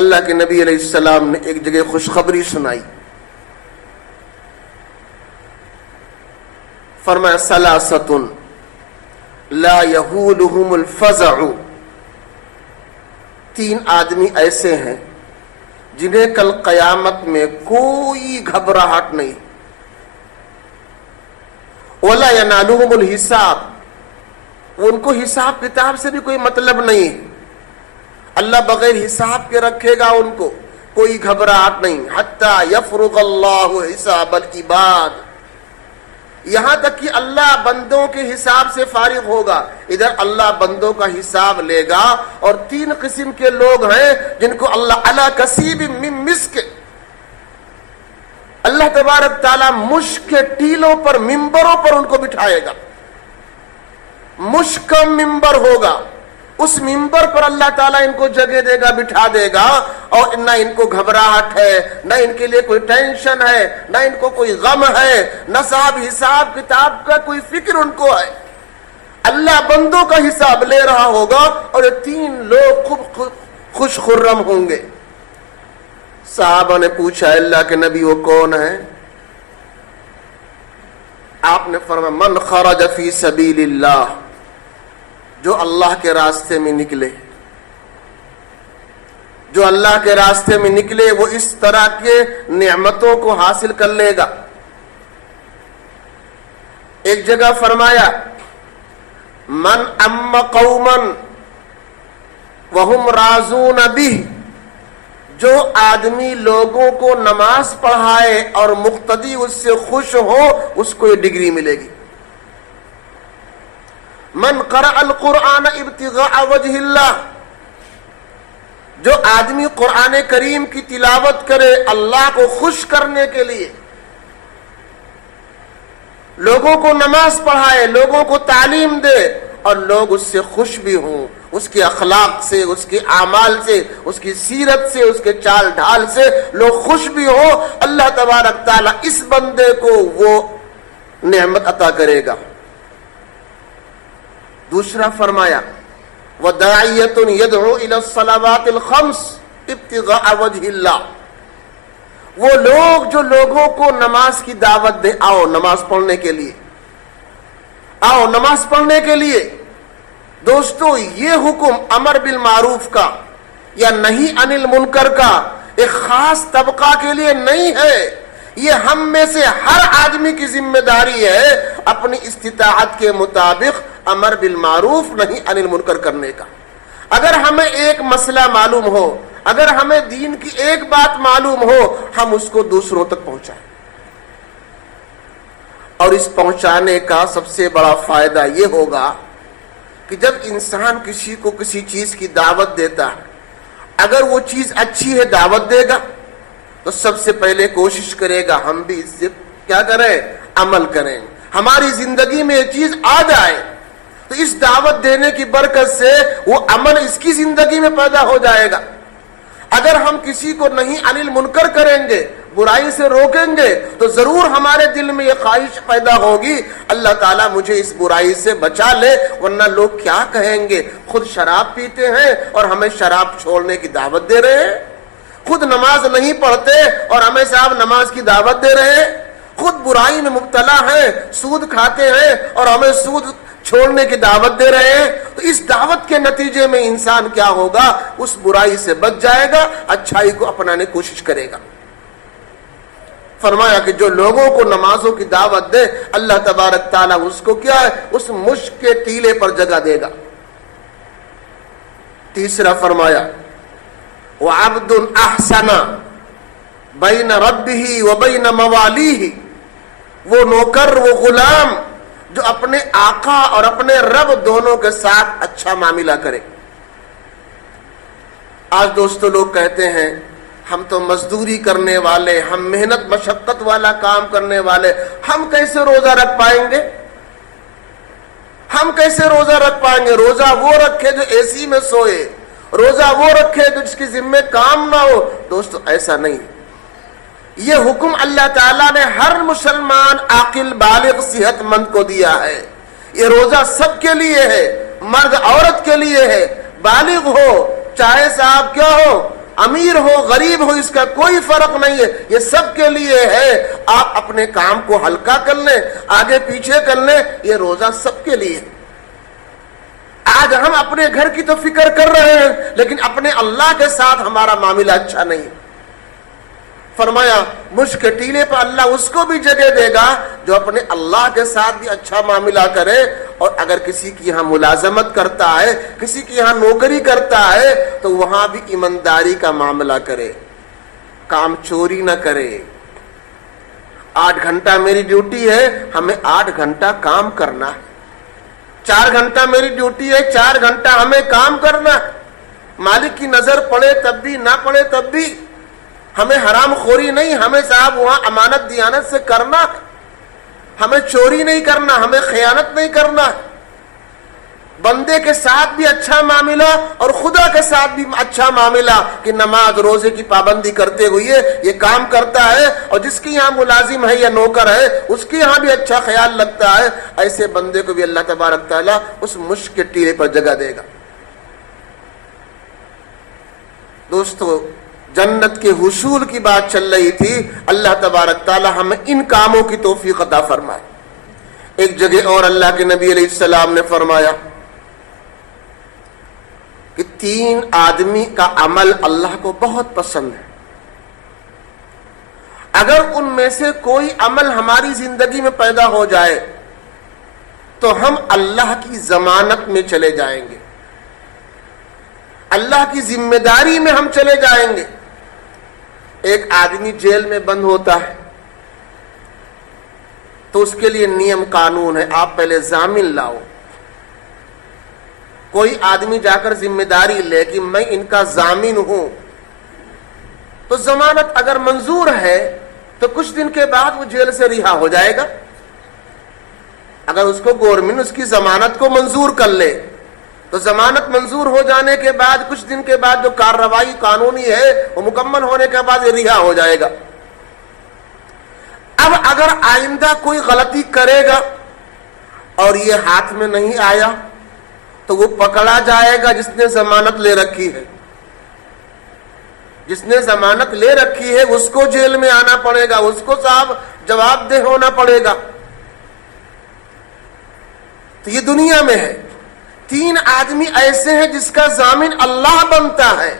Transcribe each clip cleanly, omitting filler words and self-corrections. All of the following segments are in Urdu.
اللہ کے نبی علیہ السلام نے ایک جگہ خوشخبری سنائی. فرمایا ثلاثۃ لا یہولہم الفزع، 3 آدمی ایسے ہیں جنہیں کل قیامت میں کوئی گھبراہٹ نہیں. ولا ینالہم الحساب، ان کو حساب کتاب سے بھی کوئی مطلب نہیں. اللہ بغیر حساب کے رکھے گا ان کو، کوئی گھبراہٹ نہیں. حتی یفرغ اللہ حساب العباد، یہاں تک کہ اللہ بندوں کے حساب سے فارغ ہوگا. ادھر اللہ بندوں کا حساب لے گا. اور 3 قسم کے لوگ ہیں جن کو اللہ علی کسیب من مسک، اللہ تبارک تعالیٰ مشک کے ٹیلوں پر، ممبروں پر ان کو بٹھائے گا. مشک کا ممبر ہوگا، اس ممبر پر اللہ تعالیٰ ان کو جگہ دے گا، بٹھا دے گا. اور نہ ان کو گھبراہٹ ہے، نہ ان کے لیے کوئی ٹینشن ہے، نہ ان کو کوئی غم ہے، نہ صاحب حساب کتاب کا کوئی فکر ان کو ہے. اللہ بندوں کا حساب لے رہا ہوگا اور یہ 3 لوگ خوب خوش خرم ہوں گے. صحابہ نے پوچھا اللہ کے نبی وہ کون ہے؟ آپ نے فرمایا من خرج فی سبیل اللہ، جو اللہ کے راستے میں نکلے. جو اللہ کے راستے میں نکلے وہ اس طرح کے نعمتوں کو حاصل کر لے گا. ایک جگہ فرمایا من ام قوما وہم راضون بہ، جو آدمی لوگوں کو نماز پڑھائے اور مقتدی اس سے خوش ہو، اس کو یہ ڈگری ملے گی. من قرأ القرآن ابتغاء وجہ اللہ، جو آدمی قرآن کریم کی تلاوت کرے اللہ کو خوش کرنے کے لیے، لوگوں کو نماز پڑھائے، لوگوں کو تعلیم دے اور لوگ اس سے خوش بھی ہوں، اس کے اخلاق سے، اس کے اعمال سے، اس کی سیرت سے، اس کے چال ڈھال سے لوگ خوش بھی ہوں، اللہ تبارک تعالیٰ اس بندے کو وہ نعمت عطا کرے گا. دوسرا فرمایا وَدَاعِيَةٌ يَدْعُو إِلَى الصَّلَوَاتِ الْخَمْسِ ابْتِغَاءَ وَجْهِ اللَّهِ، وہ لوگ جو لوگوں کو نماز کی دعوت دے، آؤ نماز پڑھنے کے لیے، آؤ نماز پڑھنے کے لیے. دوستو یہ حکم امر بالمعروف کا یا نہی عن المنکر کا ایک خاص طبقہ کے لیے نہیں ہے. یہ ہم میں سے ہر آدمی کی ذمہ داری ہے اپنی استطاعت کے مطابق امر بالمعروف نہی عن المنکر کرنے کا. اگر ہمیں ایک مسئلہ معلوم ہو، اگر ہمیں دین کی ایک بات معلوم ہو، ہم اس کو دوسروں تک پہنچائیں. اور اس پہنچانے کا سب سے بڑا فائدہ یہ ہوگا کہ جب انسان کسی کو کسی چیز کی دعوت دیتا ہے، اگر وہ چیز اچھی ہے دعوت دے گا تو سب سے پہلے کوشش کرے گا ہم بھی اس سے کیا کریں، عمل کریں، ہماری زندگی میں یہ چیز آ جائے. تو اس دعوت دینے کی برکت سے وہ عمل اس کی زندگی میں پیدا ہو جائے گا. اگر ہم کسی کو نہیں عن المنکر کریں گے، برائی سے روکیں گے، تو ضرور ہمارے دل میں یہ خواہش پیدا ہوگی اللہ تعالیٰ مجھے اس برائی سے بچا لے، ورنہ لوگ کیا کہیں گے، خود شراب پیتے ہیں اور ہمیں شراب چھوڑنے کی دعوت دے رہے ہیں، خود نماز نہیں پڑھتے اور ہمیں صاحب نماز کی دعوت دے رہے ہیں، خود برائی میں مبتلا ہیں، سود کھاتے ہیں اور ہمیں سود چھوڑنے کی دعوت دے رہے ہیں. تو اس دعوت کے نتیجے میں انسان کیا ہوگا، اس برائی سے بچ جائے گا، اچھائی کو اپنانے کی کوشش کرے گا. فرمایا کہ جو لوگوں کو نمازوں کی دعوت دے اللہ تبارک تعالیٰ اس کو کیا ہے، اس مشک کے ٹیلے پر جگہ دے گا. تیسرا فرمایا وعبد احسن بین ربہ وبین موالیہ، وہ نوکر، وہ غلام جو اپنے آقا اور اپنے رب دونوں کے ساتھ اچھا معاملہ کرے. آج دوستو لوگ کہتے ہیں ہم تو مزدوری کرنے والے، ہم محنت مشقت والا کام کرنے والے، ہم کیسے روزہ رکھ پائیں گے، ہم کیسے روزہ رکھ پائیں گے. روزہ وہ رکھے جو اے سی میں سوئے، روزہ وہ رکھے جو جس کی ذمہ کام نہ ہو. دوستو ایسا نہیں. یہ حکم اللہ تعالیٰ نے ہر مسلمان عاقل بالغ صحت مند کو دیا ہے. یہ روزہ سب کے لیے ہے، مرد عورت کے لیے ہے. بالغ ہو چاہے صاحب کیا ہو، امیر ہو غریب ہو اس کا کوئی فرق نہیں ہے، یہ سب کے لیے ہے۔ آپ اپنے کام کو ہلکا کر لیں، آگے پیچھے کر لیں، یہ روزہ سب کے لیے ہے۔ آج ہم اپنے گھر کی تو فکر کر رہے ہیں لیکن اپنے اللہ کے ساتھ ہمارا معاملہ اچھا نہیں۔ فرمایا مجھ کے ٹیلے پر اللہ اس کو بھی جگہ دے گا جو اپنے اللہ کے ساتھ بھی اچھا معاملہ کرے، اور اگر کسی کی یہاں ملازمت کرتا ہے، کسی کی یہاں نوکری کرتا ہے تو وہاں بھی ایمانداری کا معاملہ کرے، کام چوری نہ کرے۔ 8 گھنٹہ میری ڈیوٹی ہے، ہمیں 8 گھنٹہ کام کرنا ہے۔ 4 گھنٹہ میری ڈیوٹی ہے، 4 گھنٹہ ہمیں کام کرنا ہے۔ مالک کی نظر پڑے تب بھی، نہ پڑے تب بھی ہمیں حرام خوری نہیں، ہمیں صاحب وہاں امانت دیانت سے کرنا، ہمیں چوری نہیں کرنا، ہمیں خیانت نہیں کرنا۔ بندے کے ساتھ بھی اچھا معاملہ اور خدا کے ساتھ بھی اچھا معاملہ، کہ نماز روزے کی پابندی کرتے ہوئے یہ کام کرتا ہے، اور جس کی یہاں ملازم ہے یا نوکر ہے اس کی یہاں بھی اچھا خیال لگتا ہے، ایسے بندے کو بھی اللہ تبارک تعالیٰ اس مشک کے ٹیلے پر جگہ دے گا۔ دوستو، جنت کے حصول کی بات چل رہی تھی، اللہ تبارک تعالیٰ ہمیں ان کاموں کی توفیق عطا فرمائے۔ ایک جگہ اور اللہ کے نبی علیہ السلام نے فرمایا کہ 3 آدمی کا عمل اللہ کو بہت پسند ہے، اگر ان میں سے کوئی عمل ہماری زندگی میں پیدا ہو جائے تو ہم اللہ کی ضمانت میں چلے جائیں گے، اللہ کی ذمہ داری میں ہم چلے جائیں گے۔ ایک آدمی جیل میں بند ہوتا ہے تو اس کے لیے نیم قانون ہے، آپ پہلے ضامن لاؤ۔ کوئی آدمی جا کر ذمہ داری لے کہ میں ان کا ضامن ہوں، تو ضمانت اگر منظور ہے تو کچھ دن کے بعد وہ جیل سے رہا ہو جائے گا۔ اگر اس کو گورنمنٹ اس کی ضمانت کو منظور کر لے تو ضمانت منظور ہو جانے کے بعد کچھ دن کے بعد جو کارروائی قانونی ہے وہ مکمل ہونے کے بعد یہ رہا ہو جائے گا۔ اب اگر آئندہ کوئی غلطی کرے گا اور یہ ہاتھ میں نہیں آیا تو وہ پکڑا جائے گا جس نے ضمانت لے رکھی ہے۔ جس نے ضمانت لے رکھی ہے اس کو جیل میں آنا پڑے گا، اس کو صاحب جواب دہ ہونا پڑے گا۔ تو یہ دنیا میں ہے۔ 3 آدمی ایسے ہیں جس کا ضامن اللہ بنتا ہے،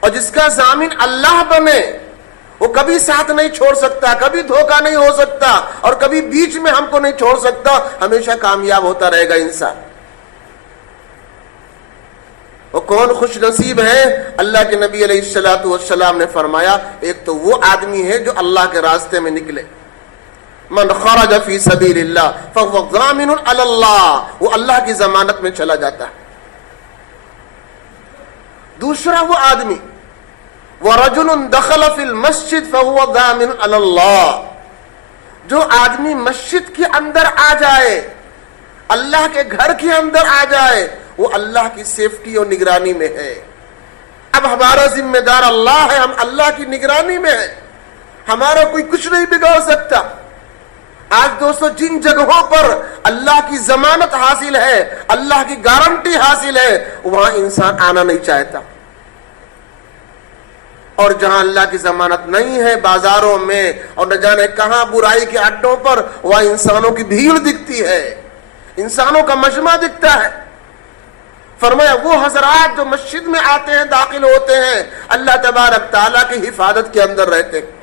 اور جس کا ضامن اللہ بنے وہ کبھی ساتھ نہیں چھوڑ سکتا، کبھی دھوکہ نہیں ہو سکتا، اور کبھی بیچ میں ہم کو نہیں چھوڑ سکتا، ہمیشہ کامیاب ہوتا رہے گا انسان۔ وہ کون خوش نصیب ہے؟ اللہ کے نبی علیہ السلام نے فرمایا ایک تو وہ آدمی ہے جو اللہ کے راستے میں نکلے، من خرج فی سبیل اللہ فهو ضامن علی اللہ، وہ اللہ کی ضمانت میں چلا جاتا ہے۔ دوسرا وہ آدمی ورجل دخل فی المسجد فهو ضامن علی اللہ، جو آدمی مسجد کے اندر آ جائے، اللہ کے گھر کے اندر آ جائے، وہ اللہ کی سیفٹی اور نگرانی میں ہے۔ اب ہمارا ذمہ دار اللہ ہے، ہم اللہ کی نگرانی میں ہیں، ہمارا کوئی کچھ نہیں بگاڑ سکتا۔ آج دوستو جن جگہوں پر اللہ کی ضمانت حاصل ہے، اللہ کی گارنٹی حاصل ہے، وہاں انسان آنا نہیں چاہتا، اور جہاں اللہ کی ضمانت نہیں ہے، بازاروں میں اور نہ جانے کہاں برائی کے اڈوں پر، وہاں انسانوں کی بھیڑ دکھتی ہے، انسانوں کا مجمع دکھتا ہے۔ فرمایا وہ حضرات جو مسجد میں آتے ہیں، داخل ہوتے ہیں، اللہ تبارک تعالیٰ کی حفاظت کے اندر رہتے ہیں۔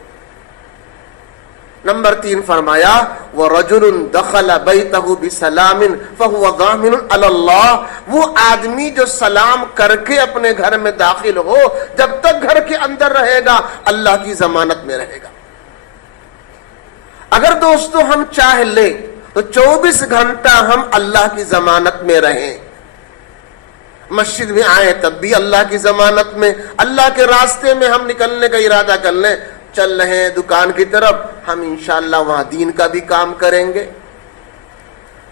نمبر 3 فرمایا وَرَجُلٌ دَخَلَ بَيْتَهُ بِسَلَامٍ فَهُوَ ضَامِنٌ عَلَى اللَّهِ، وہ آدمی جو سلام کر کے اپنے گھر میں داخل ہو، جب تک گھر کے اندر رہے گا اللہ کی ضمانت میں رہے گا۔ اگر دوستو ہم چاہ لیں تو 24 گھنٹہ ہم اللہ کی ضمانت میں رہیں، مسجد میں آئیں تب بھی اللہ کی ضمانت میں، اللہ کے راستے میں ہم نکلنے کا ارادہ کر لیں، چل رہے ہیں دکان کی طرف، ہم انشاءاللہ وہاں دین کا بھی کام کریں گے۔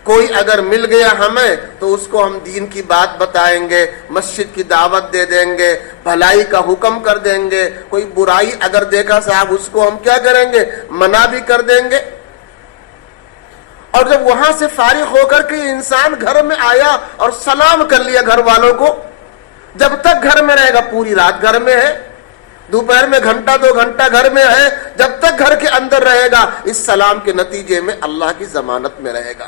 کوئی اگر مل گیا ہمیں تو اس کو ہم دین کی بات بتائیں گے، مسجد کی دعوت دے دیں گے، بھلائی کا حکم کر دیں گے۔ کوئی برائی اگر دیکھا صاحب اس کو ہم کیا کریں گے؟ منع بھی کر دیں گے۔ اور جب وہاں سے فارغ ہو کر کے انسان گھر میں آیا اور سلام کر لیا گھر والوں کو، جب تک گھر میں رہے گا پوری رات گھر میں ہے، دوپہر میں گھنٹہ 2 گھنٹہ گھر میں ہے، جب تک گھر کے اندر رہے گا اس سلام کے نتیجے میں اللہ کی ضمانت میں رہے گا۔